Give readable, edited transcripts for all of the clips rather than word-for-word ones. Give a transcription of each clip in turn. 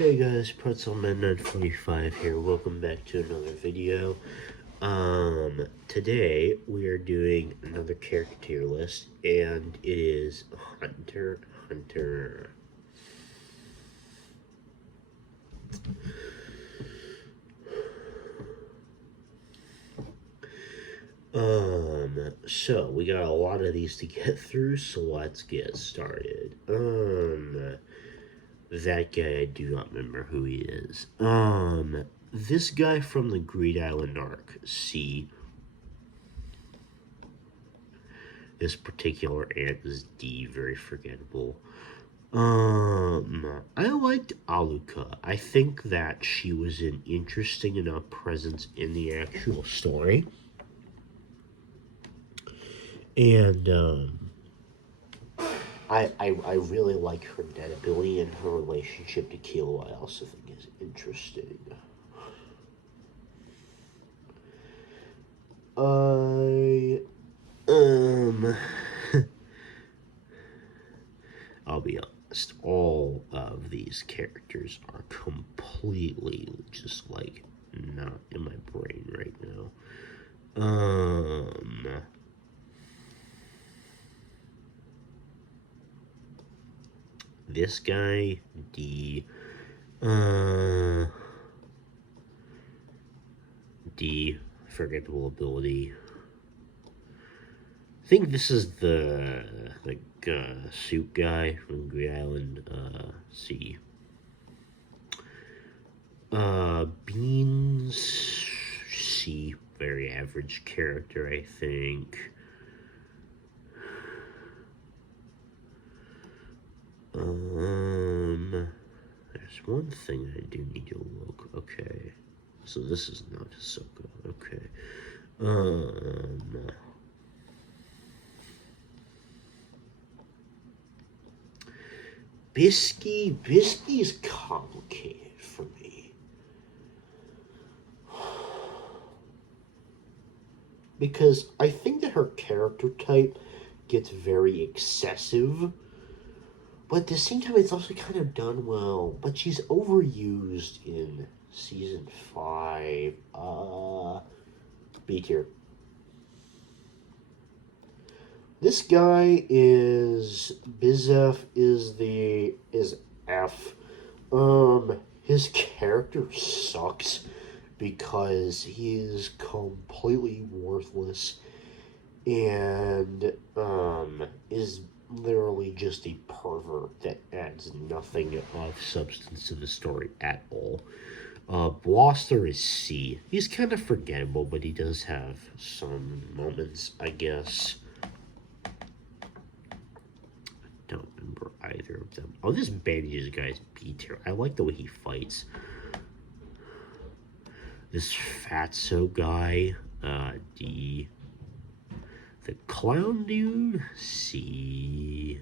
Hey guys, Pretzelman945 here. Welcome back to another video. Today we are doing another character tier list, and it is Hunter x Hunter. So we got a lot of these to get through, so let's get started. That guy, I do not remember who he is. This guy from the Greed Island arc, C. This particular ant is D, very forgettable. I liked Aluka. I think that she was an interesting enough presence in the actual story. And, I really like her dead ability and her relationship to Kilo. I also think is interesting. I'll be honest, all of these characters are completely just like not in my brain right now. This guy, D. D, forgettable ability. I think this is the suit guy from Greed Island. C. Beans, C. Very average character, I think. There's one thing I do need to look. Okay, so this is not Ahsoka. Okay. Bisky is complicated for me. Because I think that her character type gets very excessive, but at the same time it's also kind of done well. But she's overused in season 5. B tier. This guy is Bizef is F. His character sucks because he is completely worthless and is literally just a pervert that adds nothing of substance to the story at all. Blaster is C. He's kind of forgettable, but he does have some moments, I guess. Don't remember either of them. Oh, this Bandages guy is B tier. I like the way he fights. This Fatso guy, D. The clown dude, C.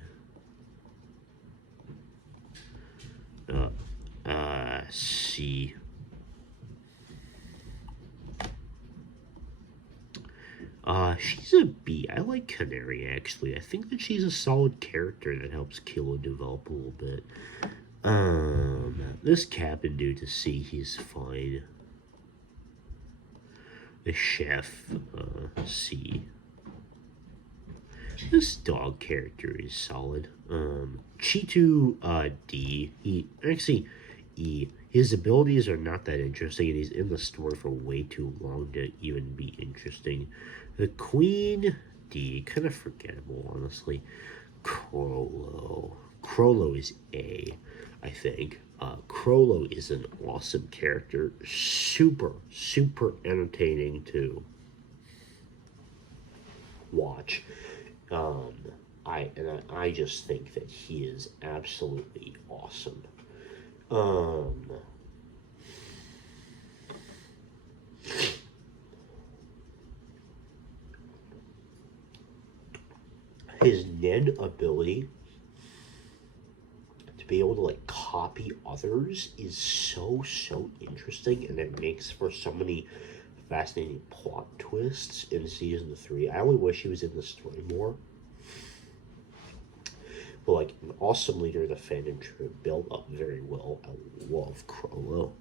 C. She's a B. I like Canary, actually. I think that she's a solid character that helps Kilo develop a little bit. This Captain dude, to see, he's fine. The chef, C. This dog character is solid. Cheetu, D. E. His abilities are not that interesting, and he's in the story for way too long to even be interesting. The Queen, D. Kind of forgettable, honestly. Crollo is A, I think. Crollo is an awesome character. Super entertaining to watch. I just think that he is absolutely awesome. His Ned ability to be able to like copy others is so interesting, and it makes for so many fascinating plot twists in season 3. I only wish he was in the story more. like an awesome leader of the Phantom Troop, built up very well. I love Chrollo.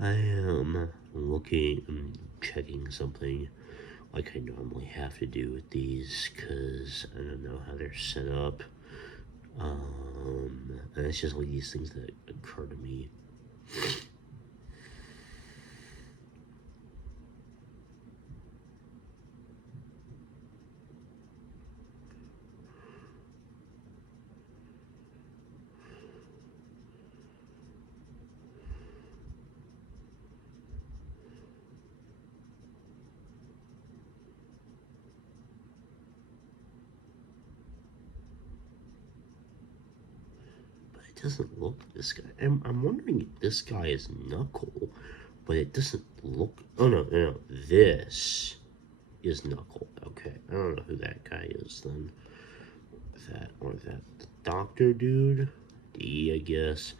I am I'm checking something like I normally have to do with these because I don't know how they're set up. And it's just like these things that occur to me. It doesn't look this guy. I'm wondering if this guy is Knuckle, but it doesn't look. Oh no! This is Knuckle. Okay, I don't know who that guy is then. That or that the doctor dude. D, I guess.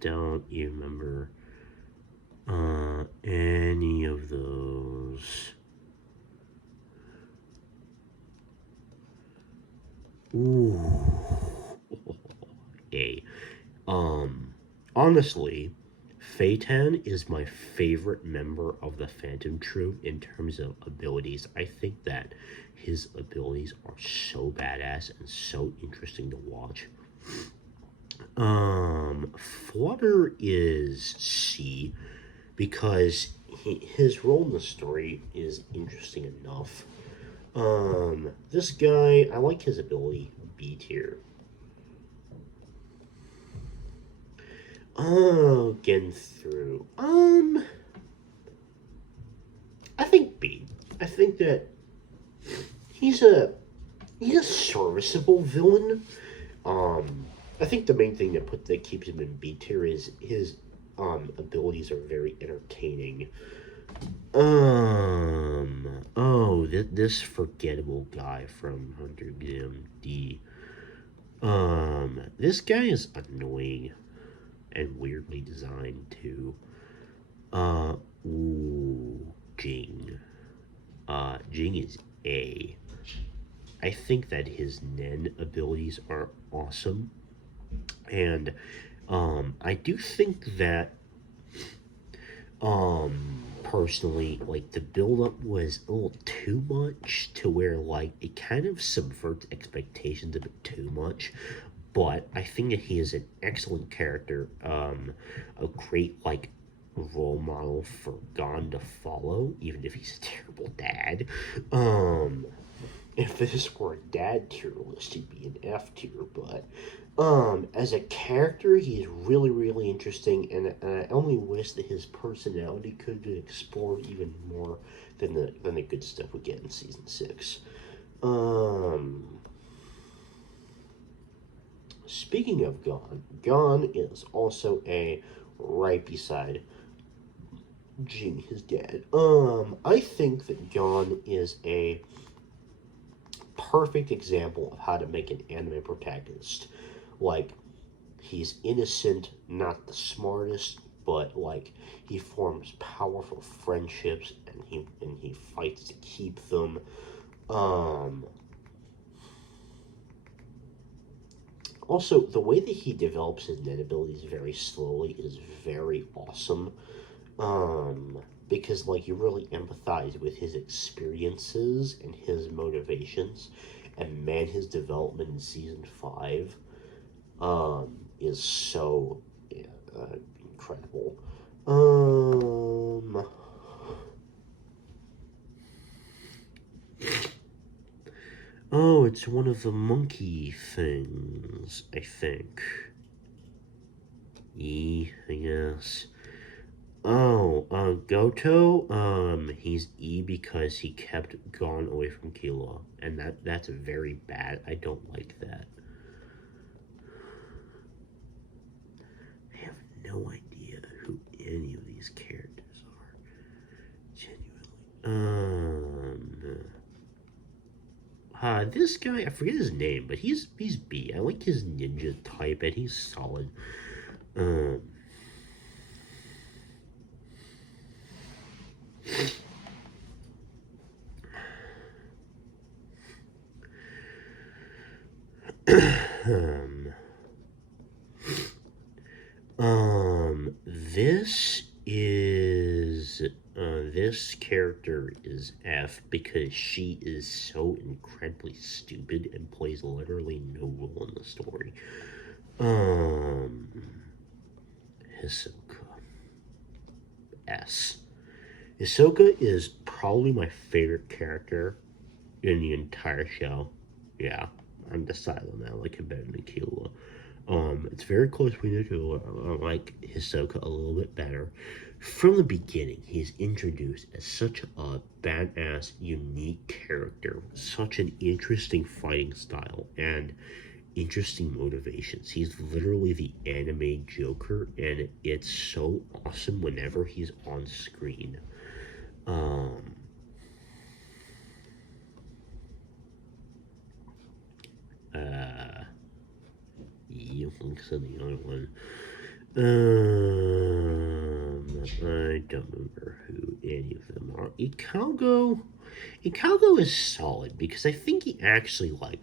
Don't you remember any of those? Ooh. A. Honestly, Phaeton is my favorite member of the Phantom Troop in terms of abilities. I think that his abilities are so badass and so interesting to watch. Flutter is C because his role in the story is interesting enough. This guy, I like his ability, B tier. Oh, getting through. I think B. I think that he's a serviceable villain. I think the main thing that keeps him in B tier is his abilities are very entertaining. This forgettable guy from Hunter Gim D. This guy is annoying and weirdly designed too. Jing. Jing is A. I think that his Nen abilities are awesome. And I do think that personally, like the build-up was a little too much to where like it kind of subverts expectations a bit too much. But I think that he is an excellent character, a great like role model for Gon to follow, even if he's a terrible dad. If this were a dad tier list, he'd be an F tier. But as a character, he's really interesting, and I only wish that his personality could have been explored even more than the good stuff we get in season 6. Speaking of Gon is also a right beside Jing, his dad. I think that Gon is a perfect example of how to make an anime protagonist. Like, he's innocent, not the smartest, but like he forms powerful friendships and he fights to keep them. Also, the way that he develops his net abilities very slowly is very awesome. Because like you really empathize with his experiences and his motivations, and man, his development in season 5 is so incredible. Oh, it's one of the monkey things, I think. E, I guess. Oh, Goto, he's E because he kept going away from Killua, and that's very bad. I don't like that. I have no idea who any of these characters are. Genuinely. This guy, I forget his name, but he's B. I like his ninja type, and he's solid. Um, um, this is this character is F because she is so incredibly stupid and plays literally no role in the story. Um, Hisoka S. Hisoka is probably my favorite character in the entire show. Yeah, I'm decided on that. I like him better than Killua. It's very close between the two. I like Hisoka a little bit better. From the beginning, he's introduced as such a badass, unique character, such an interesting fighting style, and interesting motivations. He's literally the anime Joker, and it's so awesome whenever he's on screen. Um, uh, you think so? The other one. I don't remember who any of them are. Ikalgo is solid because I think he actually like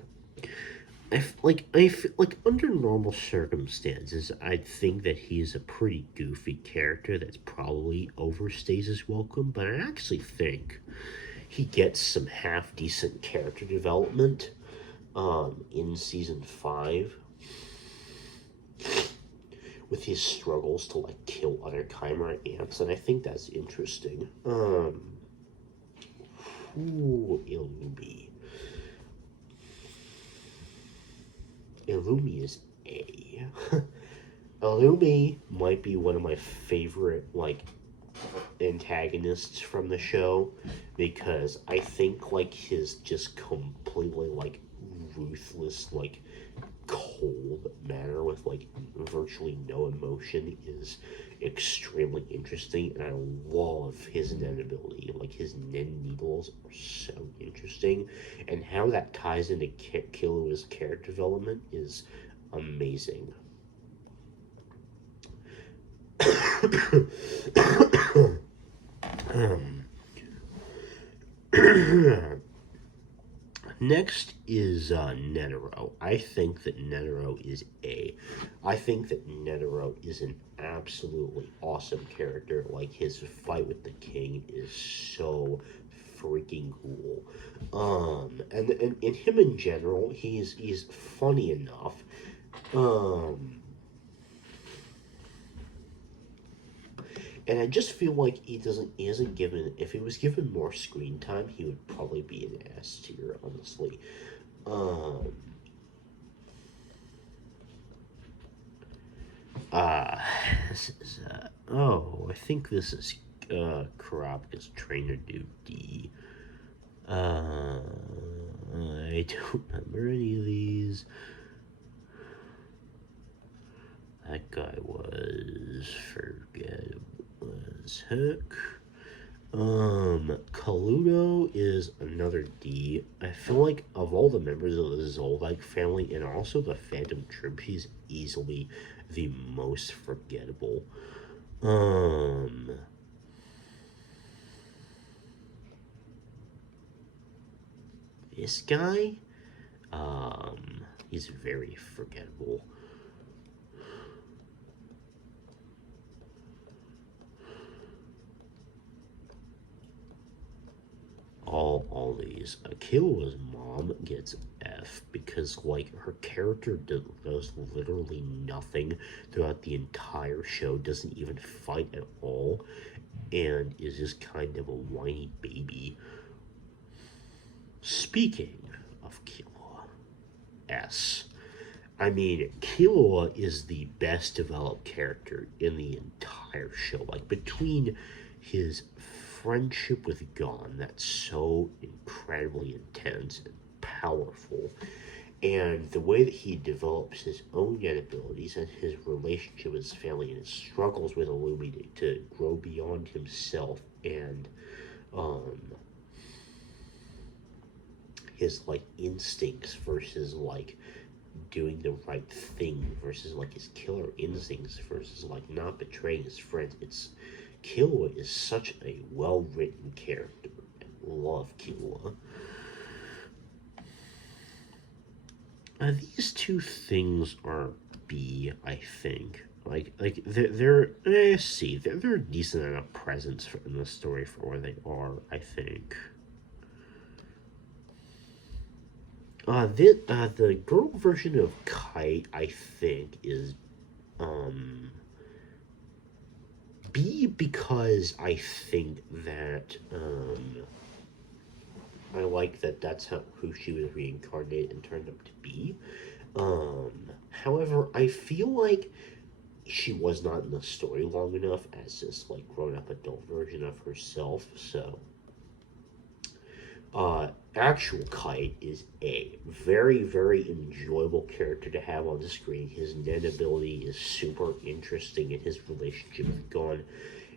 under normal circumstances, I'd think that he's a pretty goofy character that's probably overstays his welcome, but I actually think he gets some half decent character development in season 5 with his struggles to like kill other chimera ants, and I think that's interesting. Illumi. Illumi is A. Illumi might be one of my favorite like antagonists from the show because I think like his just completely like ruthless like cold manner with like virtually no emotion is extremely interesting, and I love his nen ability. Like his nen needles are so interesting, and how that ties into Killua's character development is amazing. um, Next is Netero. I think that Netero is A. I think that Netero is an absolutely awesome character. Like his fight with the king is so freaking cool. And him in general, he's funny enough. Um, and I just feel like he isn't given, if he was given more screen time, he would probably be an S tier, honestly. Um, uh, this is, I think this is, Karapika's trainer dude D. I don't remember any of these. That guy was forgettable as heck. Kaluto is another D. I feel like of all the members of the Zoldyck family and also the Phantom Troop, he's easily the most forgettable. Um, this guy, he's very forgettable. All these. Killua's mom gets F because like her character does literally nothing throughout the entire show, doesn't even fight at all, and is just kind of a whiny baby. Speaking of Killua, S. I mean, Killua is the best developed character in the entire entire show. Like between his friendship with Gon, that's so incredibly intense and powerful, and the way that he develops his own net abilities and his relationship with his family and his struggles with Illumi to grow beyond himself, and um, his like instincts versus like doing the right thing versus like his killer instincts versus like not betraying his friends. It's Killua is such a well written character. I love Killua. These two things are B, I think. Like they're C. They're a decent enough presence in the story for where they are, I think. The girl version of Kite, I think, is B, because I think that I like that that's who she was reincarnated and turned up to be. However, I feel like she was not in the story long enough as this like grown up adult version of herself. So, actual Kite is a very very enjoyable character to have on the screen. His net ability is super interesting, and his relationship with Gon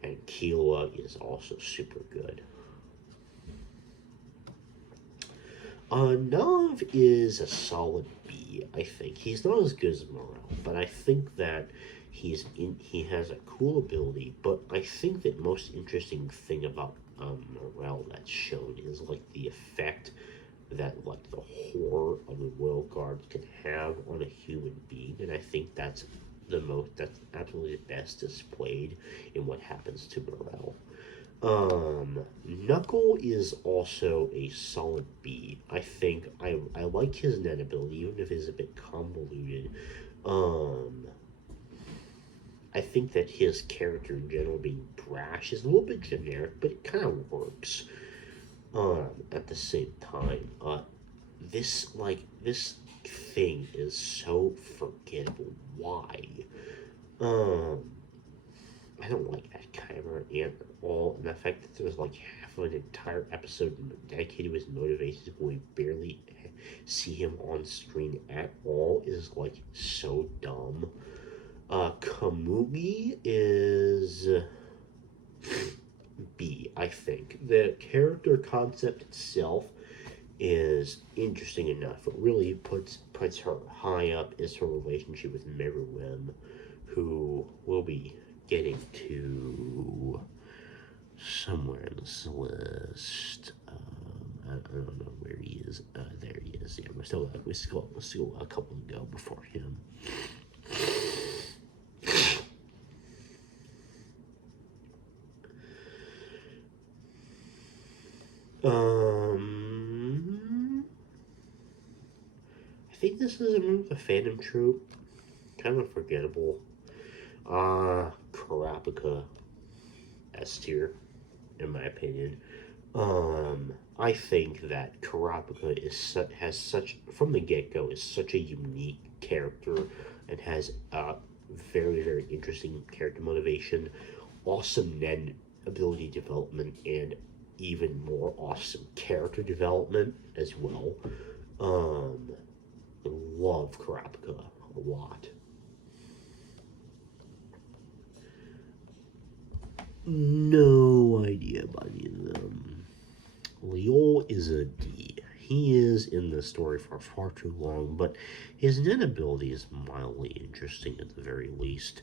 and Killua is also super good. Nav is a solid B, I think. He's not as good as Morel, but I think that he has a cool ability. But I think that most interesting thing about Morel that's shown is like the effect that like the horror of the Royal Guards can have on a human being, and I think that's absolutely the best displayed in what happens to Morel. Knuckle is also a solid B. I think I like his net ability, even if it's a bit convoluted. I think that his character in general being brash is a little bit generic, but it kind of works. At the same time, this thing is so forgettable. Why? Um, I don't like that camera at all, and the fact that there was like half of an entire episode dedicated to his motivations, but we barely see him on screen at all, is like so dumb. Komugi is B, I think. The character concept itself is interesting enough. It really puts her high up is her relationship with Meruem, who will be getting to somewhere in this list. I don't know where he is. There he is. Yeah, we still a couple to go before him. I think this is a move the Phantom Troop. Kind of forgettable. Kurapika S tier, in my opinion. I think that Kurapika has such, from the get-go, is such a unique character and has a very, very interesting character motivation, awesome net ability development, and even more awesome character development as well. Love Kurapika a lot. No idea about any of them. Leol is a D. He is in the story for far too long, but his net ability is mildly interesting at the very least.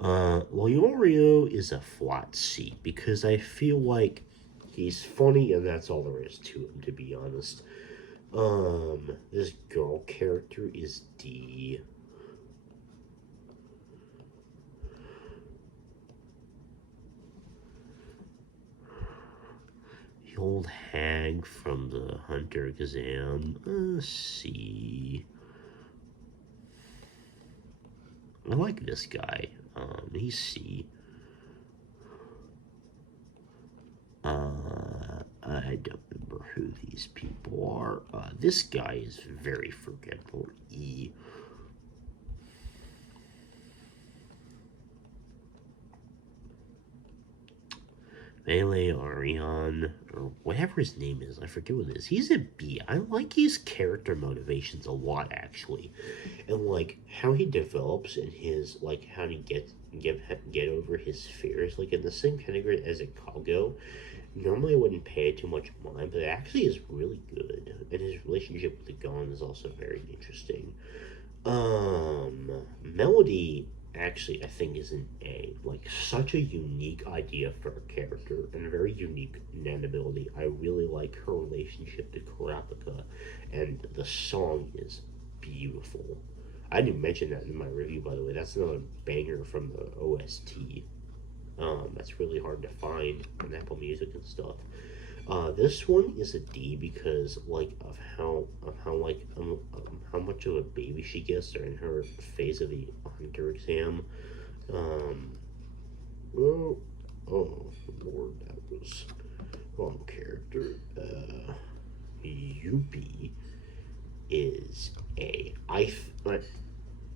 Leorio is a flat C because I feel like he's funny and that's all there is to him, to be honest. This girl character is D. The old hag from the Hunter exam, C. I like this guy. He's C. I don't remember who these people are. This guy is very forgettable. E. Melee Arion, or whatever his name is, I forget what it is. He's a B. I like his character motivations a lot, actually, and like how he develops and his like how he get over his fears. Like in the same category as a Kago. Normally, I wouldn't pay it too much mind, but it actually is really good, and his relationship with the Gon is also very interesting. Melody actually I think is an A. Like such a unique idea for a character and a very unique Nan ability. I really like her relationship to Kurapika, and the song is beautiful. I didn't mention that in my review, by the way. That's another banger from the OST. That's really hard to find on Apple Music and stuff. This one is a D because like of how much of a baby she gets during her phase of the hunter exam. Um, oh, oh Lord, that was wrong character. Yuppie is a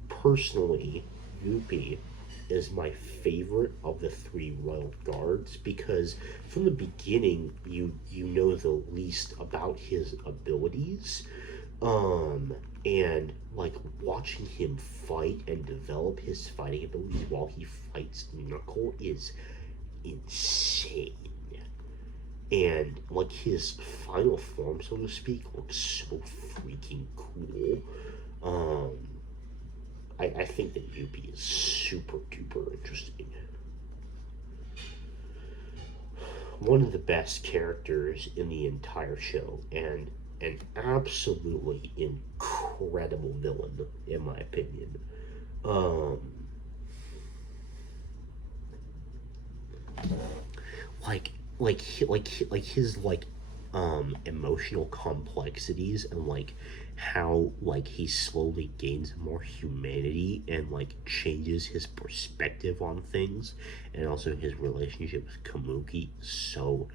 personally Yuppie is my favorite of the three royal guards because from the beginning you know the least about his abilities, um and like watching him fight and develop his fighting abilities while he fights Knuckle is insane, and like his final form, so to speak, looks so freaking cool. um I think that Yuppie is super duper interesting. One of the best characters in the entire show, and an absolutely incredible villain, in my opinion. Um, like his emotional complexities and like how like he slowly gains more humanity and like changes his perspective on things, and also his relationship with Kamuki so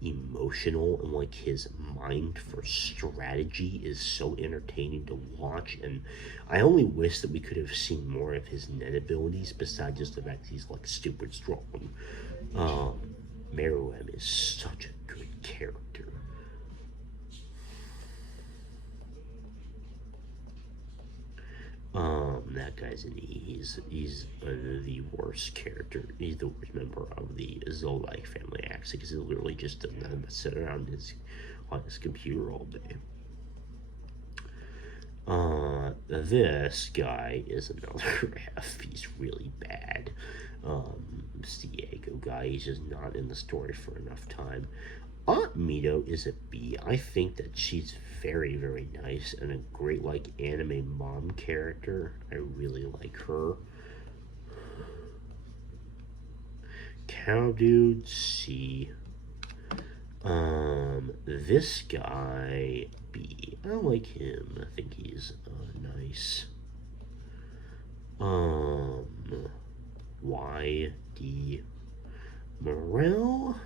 emotional, and like his mind for strategy is so entertaining to watch. And I only wish that we could have seen more of his net abilities besides just the fact he's like stupid strong. um Meruem is such a good character. That guy's an E. He's the worst character. He's the worst member of the Zoldyck family, actually, because he literally just does nothing but sit around on his computer all day. This guy is another F. He's really bad. It's the Diego guy. He's just not in the story for enough time. Aunt Mito is a B. I think that she's very, very nice and a great like anime mom character. I really like her. Cow dude C. This guy B. I like him. I think he's nice. Um, Y D. Morel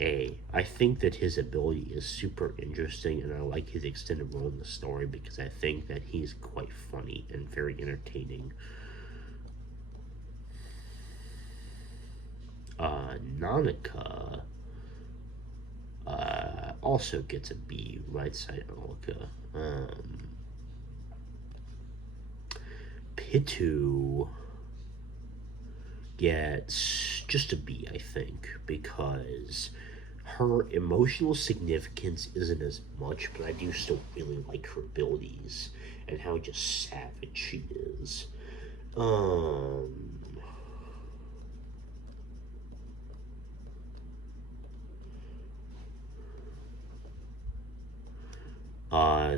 A. I think that his ability is super interesting, and I like his extended role in the story because I think that he's quite funny and very entertaining. Nanaka also gets a B, right side Nanaka. Pitu gets just a B, I think, because her emotional significance isn't as much, but I do still really like her abilities and how just savage she is. Um,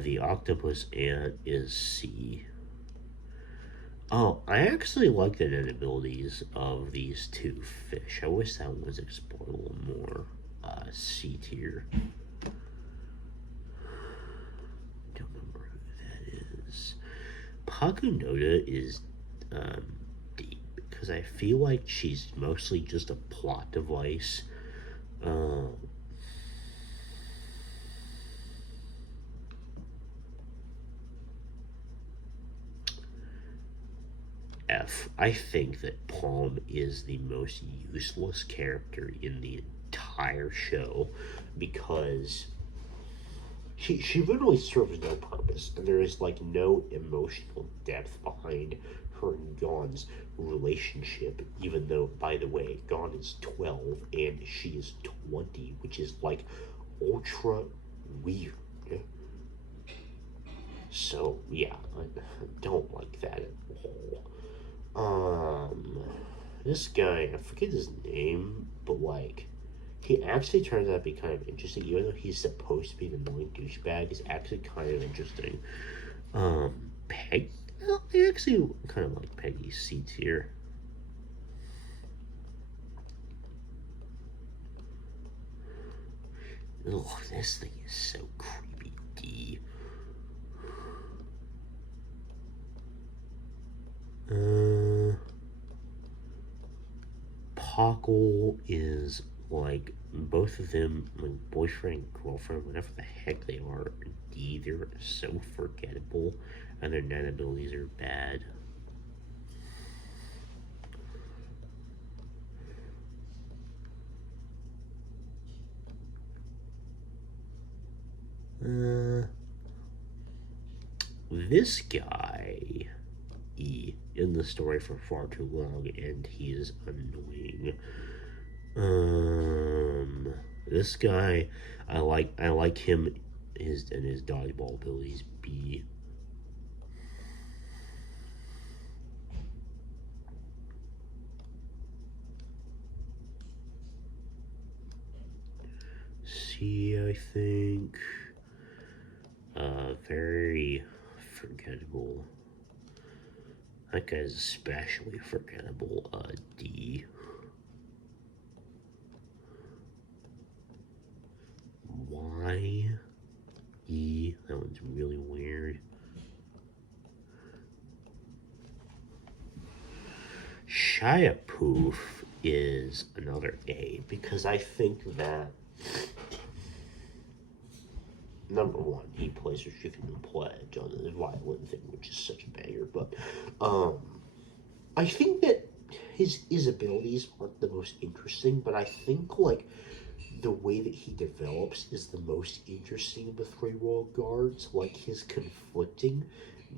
the octopus ant is C. Oh, I actually like the net abilities of these two fish. I wish that was explored a little more. C tier. Don't remember who that is. Pakunoda is D because I feel like she's mostly just a plot device. Um, F. I think that Palm is the most useless character in the entire show because she literally serves no purpose, and there is like no emotional depth behind her and Gon's relationship. Even though, by the way, Gon is 12 and she is 20, which is like ultra weird. So yeah, I don't like that at all. This guy, I forget his name, but like, he actually turns out to be kind of interesting, even though he's supposed to be an annoying douchebag. He's actually kind of interesting. Peg, well, I actually kind of like Peggy's C tier. Ugh, this thing is so creepy. D. Pockle is like both of them, like boyfriend, girlfriend, whatever the heck they are. D, they're so forgettable, and their net abilities are bad. This guy, E, in the story for far too long, and he is annoying. This guy, I like him, his dodgeball abilities. B. C, I think. Very forgettable. That guy's especially forgettable. D. Y. E. That one's really weird. Shia Poof is another A because I think that number one, he plays with Chicken Pledge on the violin thing, which is such a banger. But I think that his abilities aren't the most interesting, but I think like the way that he develops is the most interesting of the three royal guards. Like his conflicting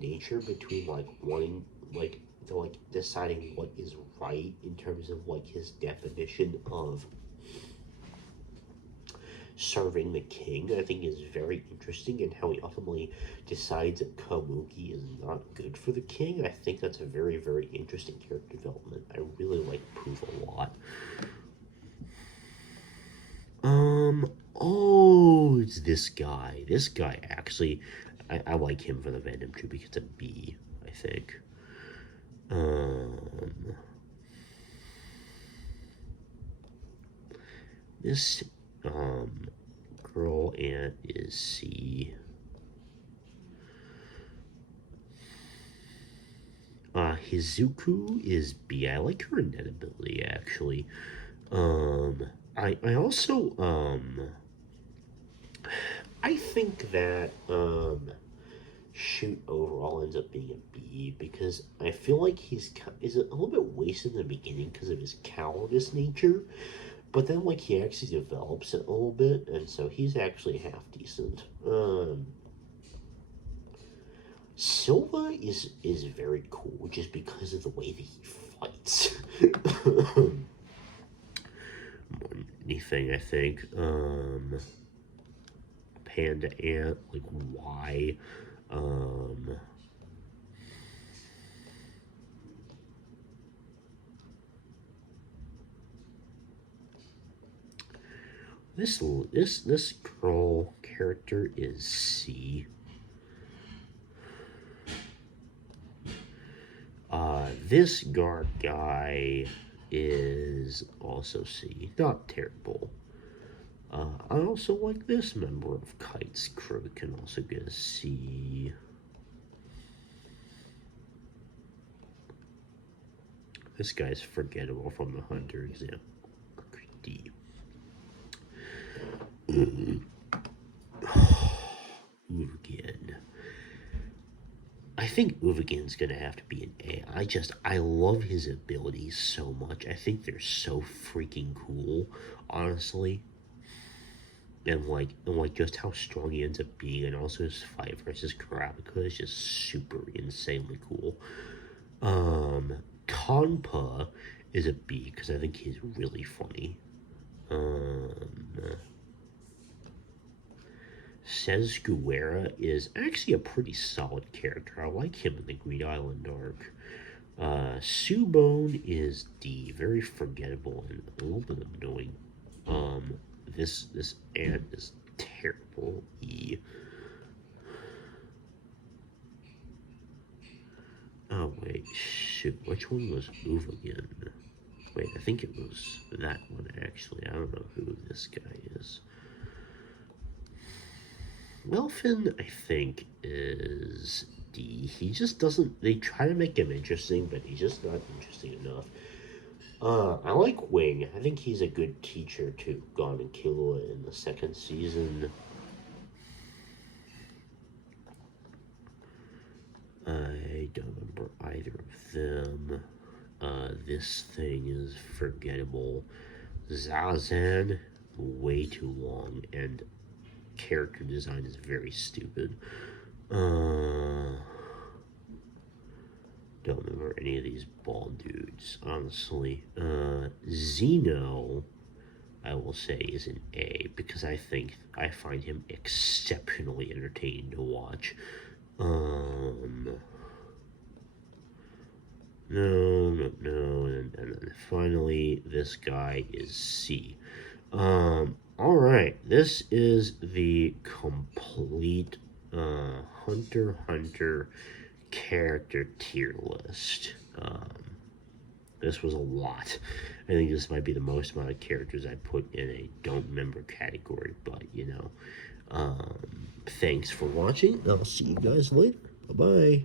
nature between like wanting like to like deciding what is right in terms of like his definition of serving the king, I think is very interesting, and how he ultimately decides that Komugi is not good for the king. I think that's a very, very interesting character development. I really like Poof a lot. Oh, it's this guy. This guy actually, I like him for the Venom too because it's a B, I think. This, girl ant is C. Hizuku is B. I like her net ability actually. I also I think that shoot overall ends up being a B because I feel like is a little bit wasted in the beginning because of his cowardice nature, but then like he actually develops it a little bit, and so he's actually half decent. Silva is very cool just because of the way that he fights. Anything I think. Panda ant like why? This girl character is C. This guard guy is also C. Not terrible. I also like this member of Kite's crew, can also get a C. This guy's forgettable from the Hunter example. D. Again. I think Uvagin's gonna have to be an A. I love his abilities so much. I think they're so freaking cool, honestly. And just how strong he ends up being, and also his fight versus Kurapika is just super insanely cool. Tonpa is a B because I think he's really funny. Sezguera is actually a pretty solid character. I like him in the Green Island arc. Subone is D, very forgettable and a little bit annoying. This ant is terrible. E. Oh wait, shoot, which one was Uvagin? Wait, I think it was that one actually. I don't know who this guy is. Melfin, I think, is D. He just doesn't. They try to make him interesting, but he's just not interesting enough. I like Wing. I think he's a good teacher to Gon and Killua in the second season. I don't remember either of them. This thing is forgettable. Zazan, way too long, and character design is very stupid. Don't remember any of these bald dudes, honestly. Zeno, I will say, is an A because I find him exceptionally entertaining to watch. No, and then finally, this guy is C. Alright, this is the complete Hunter x Hunter character tier list. This was a lot. I think this might be the most amount of characters I put in a don't remember category, but thanks for watching. I'll see you guys later. Bye bye.